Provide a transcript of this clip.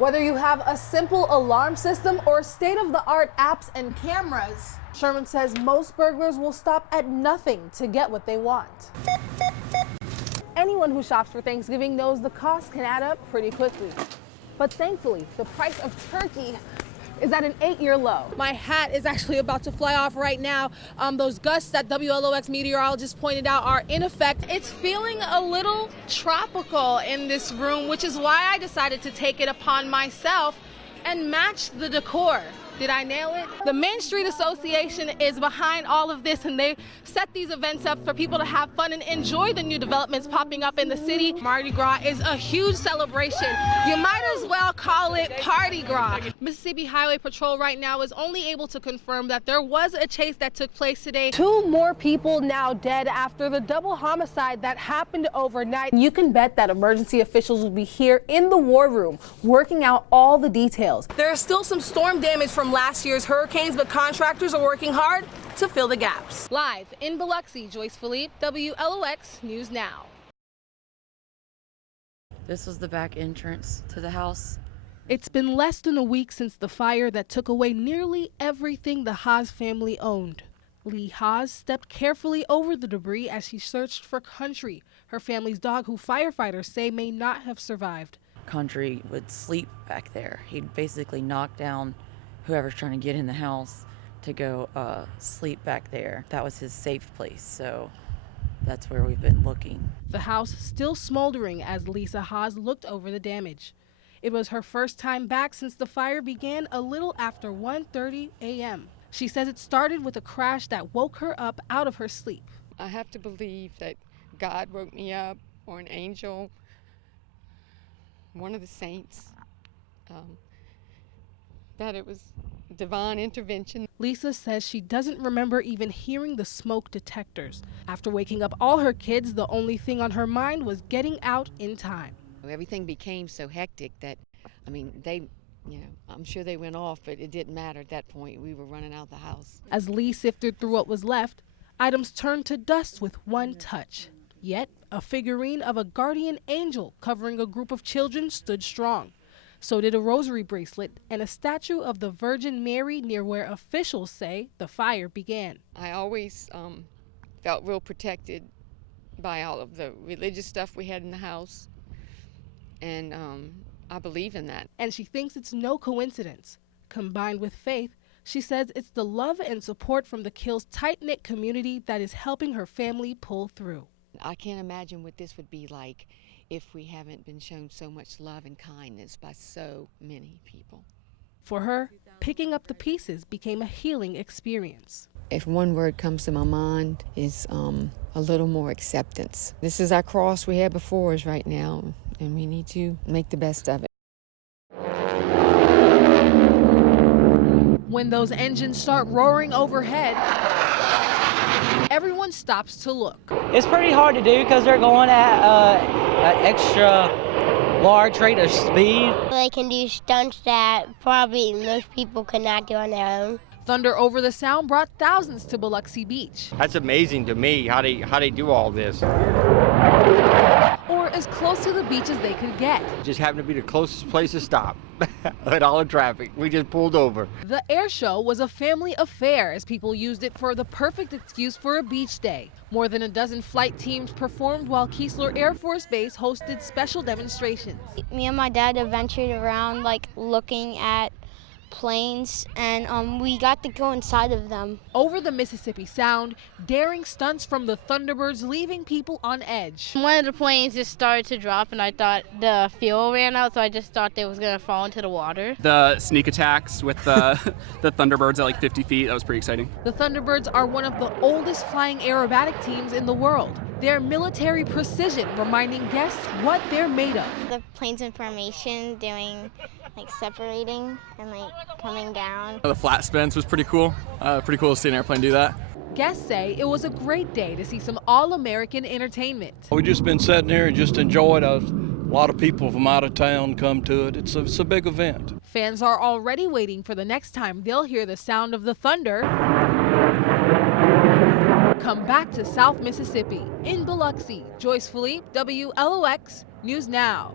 Whether you have a simple alarm system or state-of-the-art apps and cameras, Sherman says most burglars will stop at nothing to get what they want. Anyone who shops for Thanksgiving knows the cost can add up pretty quickly. But thankfully, the price of turkey is at an 8-year low. My hat is actually about to fly off right now. Those gusts that WLOX meteorologist pointed out are in effect. It's feeling a little tropical in this room, which is why I decided to take it upon myself and match the decor. Did I nail it? The Main Street Association is behind all of this, and they set these events up for people to have fun and enjoy the new developments popping up in the city. Mardi Gras is a huge celebration. You might as well call it Party Gras. Mississippi Highway Patrol right now is only able to confirm that there was a chase that took place today. 2 more people now dead after the double homicide that happened overnight. You can bet that emergency officials will be here in the war room working out all the details. There is still some storm damage from last year's hurricanes, but contractors are working hard to fill the gaps. Live in Biloxi, Joyce Philippe, WLOX News Now. This was the back entrance to the house. It's been less than a week since the fire that took away nearly everything the Haas family owned. Lee Haas stepped carefully over the debris as she searched for Country, her family's dog who firefighters say may not have survived. Country would sleep back there. He'd basically knock down whoever's trying to get in the house to go sleep back there. That was his safe place, so that's where we've been looking. The house still smoldering as Lisa Haas looked over the damage. It was her first time back since the fire began a little after 1:30 a.m. She says it started with a crash that woke her up out of her sleep. I have to believe that God woke me up, or an angel, one of the saints, that it was divine intervention. Lisa says she doesn't remember even hearing the smoke detectors. After waking up all her kids, the only thing on her mind was getting out in time. Everything became so hectic that, I'm sure they went off, but it didn't matter at that point. We were running out the house. As Lee sifted through what was left, items turned to dust with one touch. Yet, a figurine of a guardian angel covering a group of children stood strong. So did a rosary bracelet and a statue of the Virgin Mary near where officials say the fire began. I always felt real protected by all of the religious stuff we had in the house, and I believe in that. And she thinks it's no coincidence. Combined with faith, she says it's the love and support from the Kills' tight-knit community that is helping her family pull through. I can't imagine what this would be like if we haven't been shown so much love and kindness by so many people. For her, picking up the pieces became a healing experience. If one word comes to my mind is a little more acceptance. This is our cross we have before us right now, and we need to make the best of it. When those engines start roaring overhead, everyone stops to look. It's pretty hard to do because they're going at an extra large rate of speed. They can do stunts that probably most people could not do on their own. Thunder Over the Sound brought thousands to Biloxi Beach. That's amazing to me how they do all this. Or as close to the beach as they could get. It just happened to be the closest place to stop. With all the traffic, we just pulled over. The air show was a family affair as people used it for the perfect excuse for a beach day. More than a dozen flight teams performed while Keesler Air Force Base hosted special demonstrations. Me and my dad adventured around looking at planes, and we got to go inside of them. Over the Mississippi Sound, daring stunts from the Thunderbirds leaving people on edge. One of the planes just started to drop, and I thought the fuel ran out, so I just thought they was going to fall into the water. The sneak attacks with the Thunderbirds at 50 feet, that was pretty exciting. The Thunderbirds are one of the oldest flying aerobatic teams in the world. Their military precision reminding guests what they're made of. The planes in formation doing separating and coming down. The flat spins was pretty cool. Pretty cool to see an airplane do that. Guests say it was a great day to see some all-American entertainment. We've just been sitting here and just enjoyed it. A lot of people from out of town come to it. It's a big event. Fans are already waiting for the next time they'll hear the sound of the thunder come back to South Mississippi. In Biloxi, Joyce Philippe, WLOX News Now.